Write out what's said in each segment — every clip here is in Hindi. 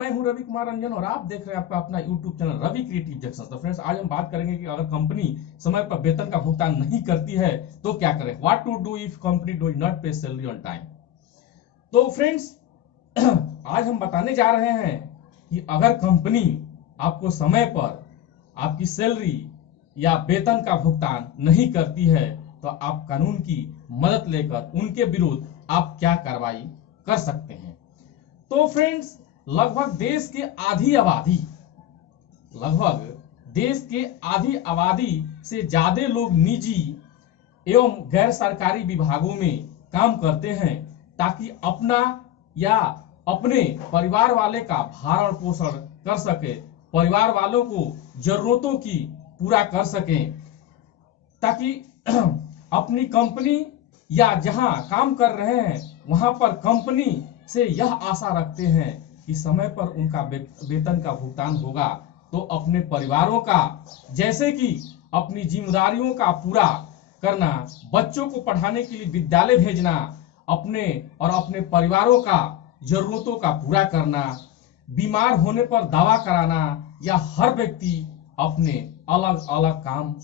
मैं हूं रवि कुमार रंजन और आप देख रहे हैं आपका अपना YouTube channel Ravi creative junction. तो फ्रेंड्स, आज हम बात करेंगे कि अगर कंपनी समय पर वेतन का भुगतान नहीं करती है तो क्या करें। What to do if company does not pay salary on time. तो फ्रेंड्स, आज हम बताने जा रहे हैं कि अगर कंपनी आपको समय पर आपकी सैलरी या वेतन का भुगतान नहीं करती है तो आप कानून की मदद लेकर उनके विरुद्ध आप क्या कार्रवाई कर सकते हैं। तो फ्रेंड्स, लगभग देश के आधी आबादी लगभग देश के आधी आबादी से ज्यादा लोग निजी एवं गैर सरकारी विभागों में काम करते हैं ताकि अपना या अपने परिवार वाले का भरण पोषण कर सके, परिवार वालों को जरूरतों की पूरा कर सकें, ताकि अपनी कंपनी या जहां काम कर रहे हैं वहां पर कंपनी से यह आशा रखते हैं कि समय पर उनका वेतन का भुगतान होगा तो अपने परिवारों का, जैसे कि अपनी जिम्मेदारियों का पूरा करना, बच्चों को पढ़ाने के लिए विद्यालय भेजना, अपने और अपने परिवारों का जरूरतों का पूरा करना, बीमार होने पर दवा कराना, या हर व्यक्ति अपने अलग अलग काम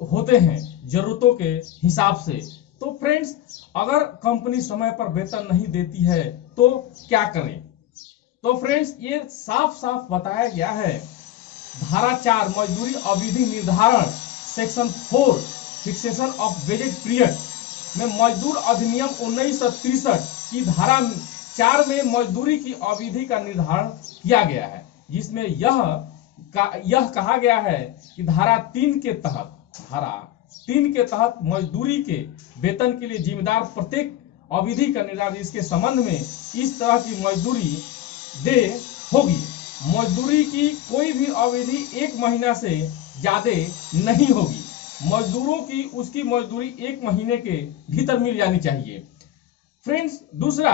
होते हैं जरूरतों के हिसाब से। तो फ्रेंड्स, अगर कंपनी समय पर वेतन नहीं देती है तो क्या करें। तो फ्रेंड्स, ये साफ साफ बताया गया है धारा 4 मजदूरी अवधि निर्धारण section 4 fixation of wages period में मजदूर अधिनियम 1963 की धारा 4 में मजदूरी की अवधि का निर्धारण किया गया है, जिसमें यह कहा गया है कि धारा 3 के तहत मजदूरी के वेतन के लिए जिम्मेदार प्रत्येक अवधि का निर्धारण इसके संबंध में इस तरह की मजदूरी दे होगी। मजदूरी की कोई भी अवधि 1 महीना से ज्यादा नहीं होगी। मजदूरों की उसकी मजदूरी 1 महीने के भीतर मिल जानी चाहिए। फ्रेंड्स, दूसरा,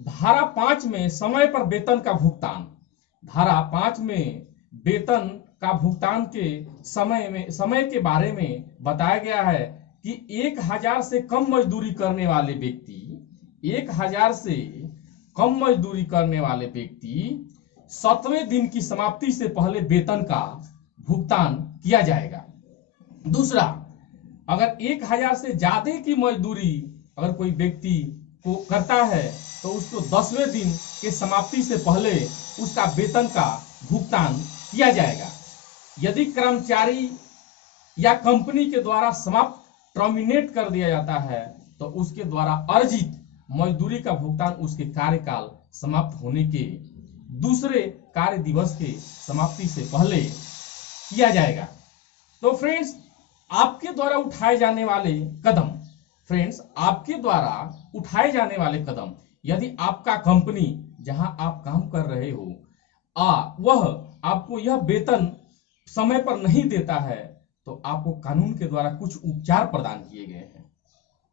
धारा 5 में समय पर वेतन का भुगतान। धारा 5 में वेतन का भुगतान के समय के बारे में बताया गया है कि 1000 से कम मजदूरी करने वाले व्यक्ति 1000 से कम मजदूरी करने वाले व्यक्ति 7वें दिन की समाप्ति से पहले वेतन का भुगतान किया जाएगा। दूसरा, अगर 1000 से ज्यादा की मजदूरी अगर कोई व्यक्ति को करता है तो उसको 10वें दिन के समाप्ति से पहले उसका वेतन का भुगतान किया जाएगा। यदि कर्मचारी या कंपनी के द्वारा समाप्त टर्मिनेट कर दिया जाता है तो उसके द्वारा अर्जित मजदूरी का भुगतान उसके कार्यकाल समाप्त होने के दूसरे कार्य दिवस के समाप्ति से पहले किया जाएगा। तो फ्रेंड्स, आपके द्वारा उठाए जाने वाले कदम यदि आपका कंपनी जहां आप काम कर रहे हो वह आपको यह वेतन समय पर नहीं देता है तो आपको कानून के द्वारा कुछ उपचार प्रदान किए गए हैं।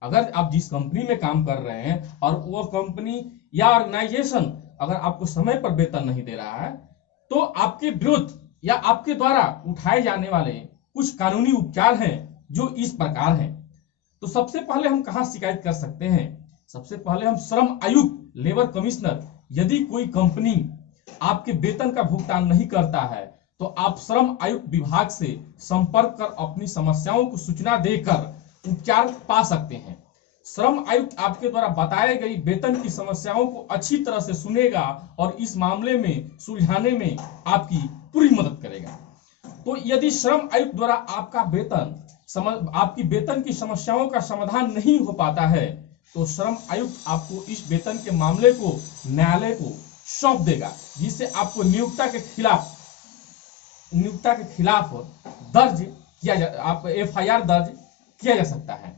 अगर आप जिस कंपनी में काम कर रहे हैं और वह कंपनी या ऑर्गेनाइजेशन अगर आपको समय पर वेतन नहीं दे रहा है तो आपके विरुद्ध या आपके द्वारा उठाए जाने वाले कुछ कानूनी उपचार हैं जो इस प्रकार हैं। तो सबसे पहले हम कहां शिकायत कर सकते हैं। सबसे पहले हम श्रम आयुक्त, लेबर कमिश्नर, यदि कोई कंपनी आपके वेतन का भुगतान नहीं करता है तो आप श्रम आयुक्त विभाग से संपर्क कर अपनी समस्याओं को सूचना देकर उपचार पा सकते हैं। श्रम आयुक्त आपके द्वारा बताई गई वेतन की समस्याओं को अच्छी तरह से सुनेगा और इस मामले में सुलझाने में आपकी पूरी मदद करेगा। तो यदि श्रम आयुक्त द्वारा आपकी वेतन की समस्याओं का समाधान नहीं हो पाता है तो श्रम आयुक्त आपको इस वेतन के मामले को न्यायालय को सौंप देगा, जिससे आपको नियोक्ता के खिलाफ दर्ज किया आप FIR दर्ज किया जा सकता है।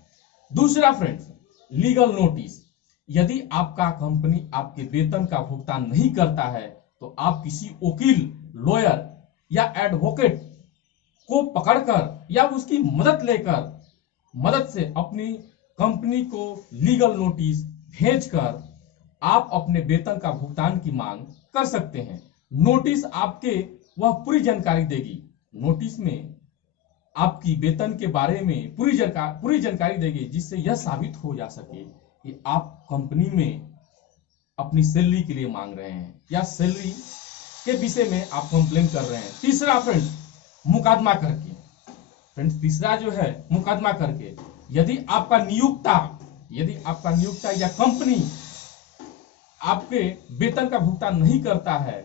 दूसरा फ्रेंड्स, लीगल नोटिस। यदि आपका कंपनी आपके वेतन का भुगतान नहीं करता है तो आप किसी वकील, लॉयर या एडवोकेट को पकड़कर या उसकी मदद से अपनी कंपनी को लीगल नोटिस भेजकर आप अपने वेतन का भुगतान की मांग कर सकते हैं। नोटिस आपके वह पूरी जानकारी देगी। नोटिस में आपकी वेतन के बारे में पूरी जानकारी देगी, जिससे यह साबित हो जा सके कि आप कंपनी में अपनी सैलरी के लिए मांग रहे हैं या सैलरी के विषय में आप कंप्लेन कर रहे हैं। तीसरा फ्रेंड्स, मुकदमा करके। फ्रेंड्स तीसरा जो है मुकदमा करके, यदि आपका नियोक्ता या कंपनी आपके वेतन का भुगतान नहीं करता है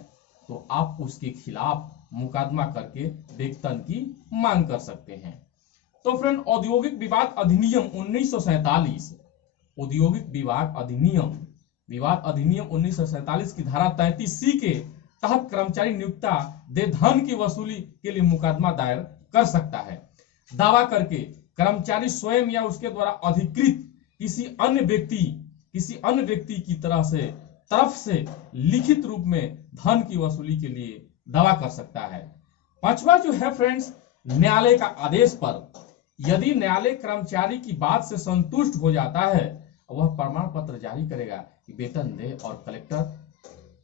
तो आप उसके खिलाफ मुकदमा करके वेतन की मांग कर सकते हैं। तो फ्रेंड, औद्योगिक विवाद अधिनियम 1947, औद्योगिक विवाद अधिनियम 1947 की धारा 33C के तहत कर्मचारी नियोक्ता दे धन की वसूली के लिए मुकदमा दायर कर सकता है। दावा करके कर्मचारी स्वयं या उसके द्वारा अधिकृत किसी अन्य व्यक्ति की तरफ से लिखित रूप में धन की वसूली के लिए दावा कर सकता है। पांचवा जो है फ्रेंड्स, न्यायालय का आदेश पर यदि न्यायालय कर्मचारी की बात से संतुष्ट हो जाता है, वह प्रमाण पत्र जारी करेगा कि वेतन दे और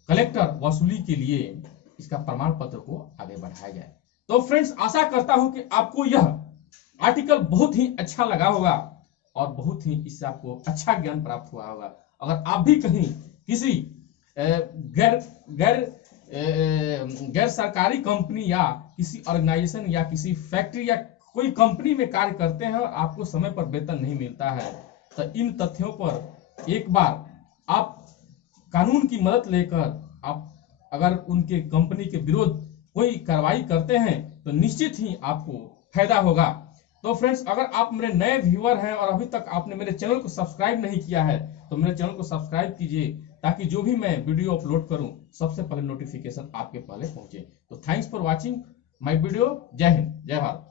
कलेक्टर वसूली के लिए इसका प्रमाण पत्र को आगे बढ़ाया जाए। तो फ्रेंड्स, आशा करता हूं कि आपको यह आर्टिकल बहुत ही अच्छा लगा होगा और बहुत ही इससे आपको अच्छा ज्ञान प्राप्त हुआ होगा। अगर आप भी कहीं किसी गैर सरकारी कंपनी या किसी ऑर्गेनाइजेशन या किसी फैक्ट्री या कोई कंपनी में कार्य करते हैं और आपको समय पर वेतन नहीं मिलता है, तो इन तथ्यों पर एक बार आप कानून की मदद लेकर आप अगर उनके कंपनी के विरोध कोई कार्रवाई करते हैं तो निश्चित ही आपको फायदा होगा। तो फ्रेंड्स, अगर आप मेरे नए व्यूअर हैं और अभी तक आपने मेरे चैनल को सब्सक्राइब नहीं किया है तो मेरे चैनल को सब्सक्राइब कीजिए, ताकि जो भी मैं वीडियो अपलोड करूं सबसे पहले नोटिफिकेशन आपके पहले पहुंचे। तो thanks for watching my video. जय हिंद, जय भारत।